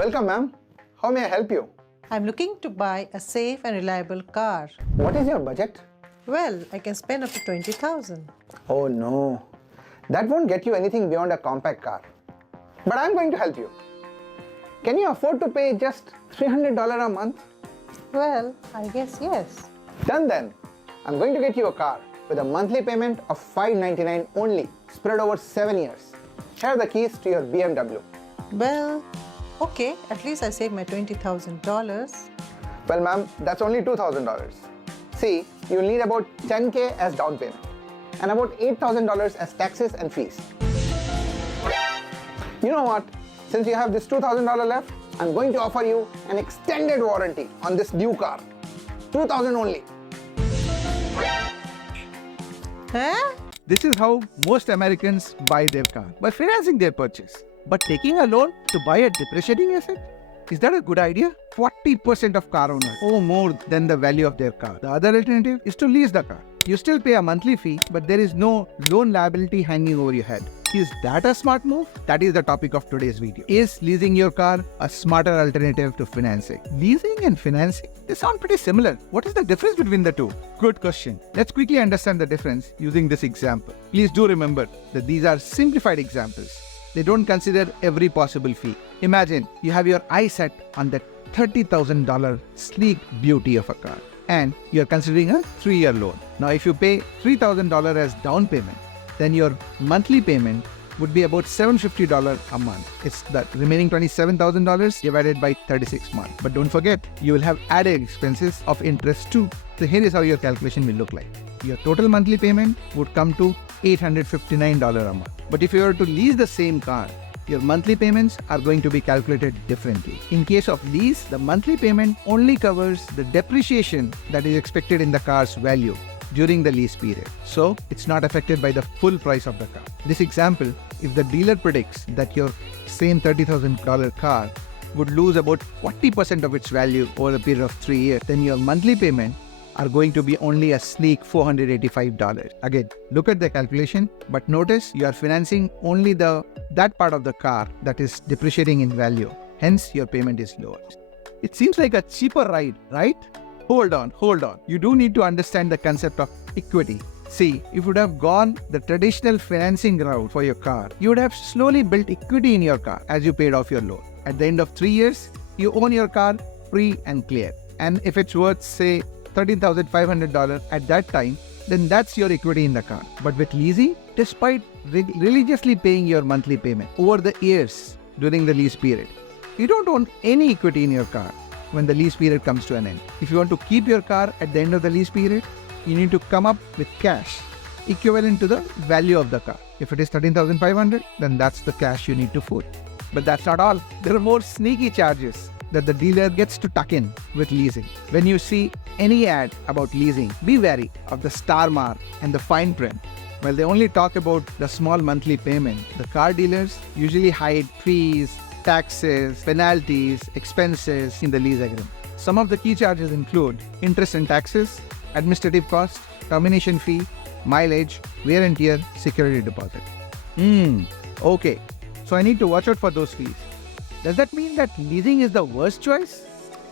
Welcome, ma'am. How may I help you? I'm looking to buy a safe and reliable car. What is your budget? Well, I can spend up to 20,000. Oh no, that won't get you anything beyond a compact car. But I'm going to help you. Can you afford to pay just $300 a month? Well, I guess yes. Done then. I'm going to get you a car with a monthly payment of $599 only, spread over 7 years. Here are the keys to your BMW. Well, okay, at least I saved my $20,000. Well, ma'am, that's only $2,000. See, you'll need about $10,000 as down payment and about $8,000 as taxes and fees. You know what? Since you have this $2,000 left, I'm going to offer you an extended warranty on this new car. $2,000 only. Huh? This is how most Americans buy their car, by financing their purchase. But taking a loan to buy a depreciating asset? Is that a good idea? 40% of car owners owe more than the value of their car. The other alternative is to lease the car. You still pay a monthly fee, but there is no loan liability hanging over your head. Is that a smart move? That is the topic of today's video. Is leasing your car a smarter alternative to financing? Leasing and financing, they sound pretty similar. What is the difference between the two? Good question. Let's quickly understand the difference using this example. Please do remember that these are simplified examples. They don't consider every possible fee. Imagine you have your eye set on that $30,000 sleek beauty of a car and you're considering a 3-year loan. Now, if you pay $3,000 as down payment, then your monthly payment would be about $750 a month. It's the remaining $27,000 divided by 36 months. But don't forget, you will have added expenses of interest too. So here is how your calculation will look like. Your total monthly payment would come to $859 a month. But if you were to lease the same car, your monthly payments are going to be calculated differently. In case of lease, the monthly payment only covers the depreciation that is expected in the car's value during the lease period. So it's not affected by the full price of the car. This example, if the dealer predicts that your same $30,000 car would lose about 40% of its value over a period of 3 years, then your monthly payment are going to be only a sleek $485. Again, look at the calculation, but notice you are financing only that part of the car that is depreciating in value. Hence, your payment is lower. It seems like a cheaper ride, right? Hold on. You do need to understand the concept of equity. See, if you would have gone the traditional financing route for your car, you would have slowly built equity in your car as you paid off your loan. At the end of 3 years, you own your car free and clear. And if it's worth, say, $13,500 at that time, then that's your equity in the car. But with leasing, despite religiously paying your monthly payment over the years during the lease period, you don't own any equity in your car when the lease period comes to an end. If you want to keep your car at the end of the lease period, you need to come up with cash equivalent to the value of the car. If it is $13,500, then that's the cash you need to put. But that's not all. There are more sneaky charges that the dealer gets to tuck in with leasing. When you see any ad about leasing, be wary of the star mark and the fine print. While they only talk about the small monthly payment, the car dealers usually hide fees, taxes, penalties, expenses in the lease agreement. Some of the key charges include interest and taxes, administrative costs, termination fee, mileage, wear and tear, security deposit. Okay, so I need to watch out for those fees. Does that mean that leasing is the worst choice?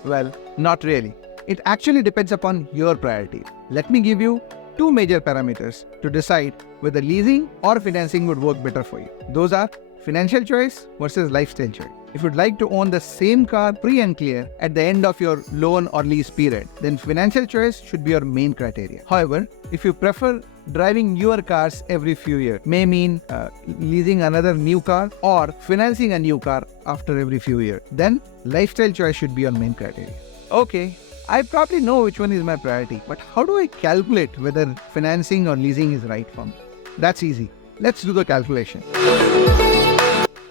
Well, not really. It actually depends upon your priorities. Let me give you 2 major parameters to decide whether leasing or financing would work better for you. Those are financial choice versus lifestyle choice. If you'd like to own the same car free and clear at the end of your loan or lease period, then financial choice should be your main criteria. However, if you prefer driving newer cars every few years, may mean leasing another new car or financing a new car after every few years, then lifestyle choice should be your main criteria. Okay, I probably know which one is my priority, but how do I calculate whether financing or leasing is right for me? That's easy. Let's do the calculation.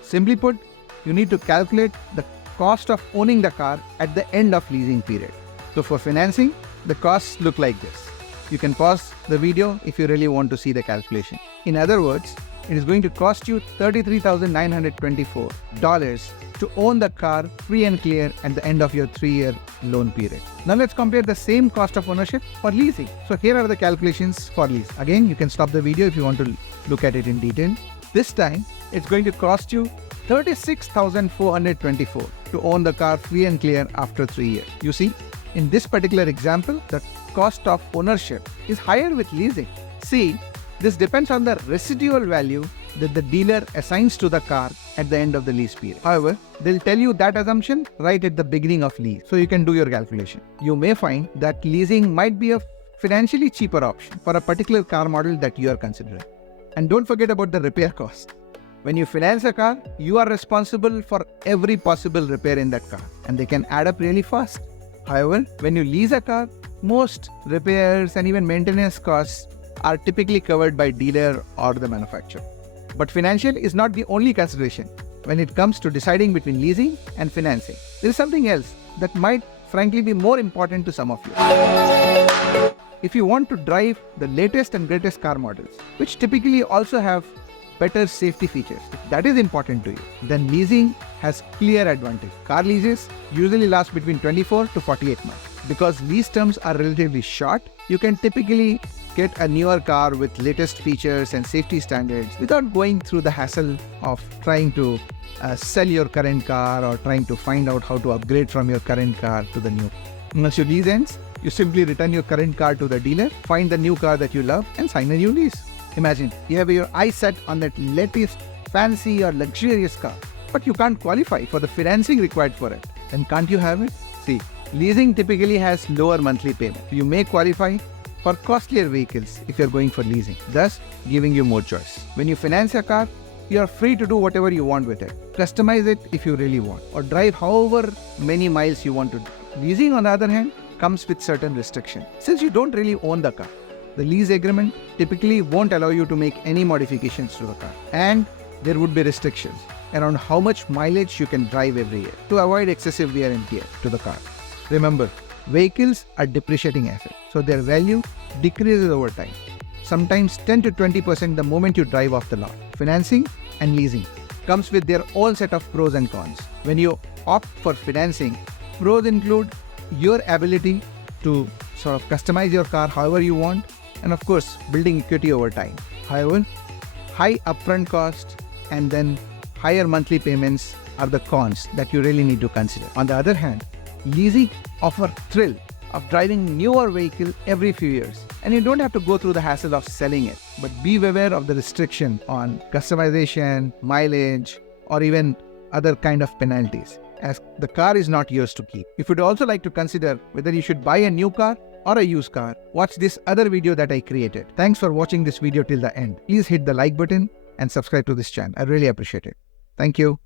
Simply put, you need to calculate the cost of owning the car at the end of leasing period. So for financing, the costs look like this. You can pause the video if you really want to see the calculation. In other words, it is going to cost you $33,924 to own the car free and clear at the end of your 3-year loan period. Now let's compare the same cost of ownership for leasing. So here are the calculations for lease. Again, you can stop the video if you want to look at it in detail. This time, it's going to cost you $36,424 to own the car free and clear after 3 years. You see, in this particular example, the cost of ownership is higher with leasing. See, this depends on the residual value that the dealer assigns to the car at the end of the lease period. However, they'll tell you that assumption right at the beginning of lease, so you can do your calculation. You may find that leasing might be a financially cheaper option for a particular car model that you are considering. And don't forget about the repair cost. When you finance a car, you are responsible for every possible repair in that car, and they can add up really fast. However, when you lease a car, most repairs and even maintenance costs are typically covered by dealer or the manufacturer. But financial is not the only consideration when it comes to deciding between leasing and financing. There is something else that might frankly be more important to some of you. If you want to drive the latest and greatest car models, which typically also have better safety features, if that is important to you, then leasing has clear advantage. Car leases usually last between 24 to 48 months. Because lease terms are relatively short, you can typically get a newer car with latest features and safety standards without going through the hassle of trying to sell your current car or trying to find out how to upgrade from your current car to the new. Once your lease ends, you simply return your current car to the dealer, find the new car that you love, and sign a new lease. Imagine you have your eyes set on that latest fancy or luxurious car, but you can't qualify for the financing required for it. Then can't you have it? See, leasing typically has lower monthly payment. You may qualify for costlier vehicles if you're going for leasing, thus giving you more choice. When you finance a car, you are free to do whatever you want with it. Customize it if you really want, or drive however many miles you want to do. Leasing, on the other hand, comes with certain restrictions. Since you don't really own the car, the lease agreement typically won't allow you to make any modifications to the car. And there would be restrictions around how much mileage you can drive every year to avoid excessive wear and tear to the car. Remember, vehicles are depreciating assets, so their value decreases over time, sometimes 10 to 20% the moment you drive off the lot. Financing and leasing comes with their own set of pros and cons. When you opt for financing, pros include your ability to sort of customize your car however you want, and of course, building equity over time. However, high upfront cost and then higher monthly payments are the cons that you really need to consider. On the other hand, leasing offers thrill of driving newer vehicle every few years, and you don't have to go through the hassle of selling it. But be aware of the restriction on customization, mileage, or even other kind of penalties, as the car is not yours to keep. If you'd also like to consider whether you should buy a new car or a used car, watch this other video that I created. Thanks for watching this video till the end. Please hit the like button and subscribe to this channel. I really appreciate it. Thank you.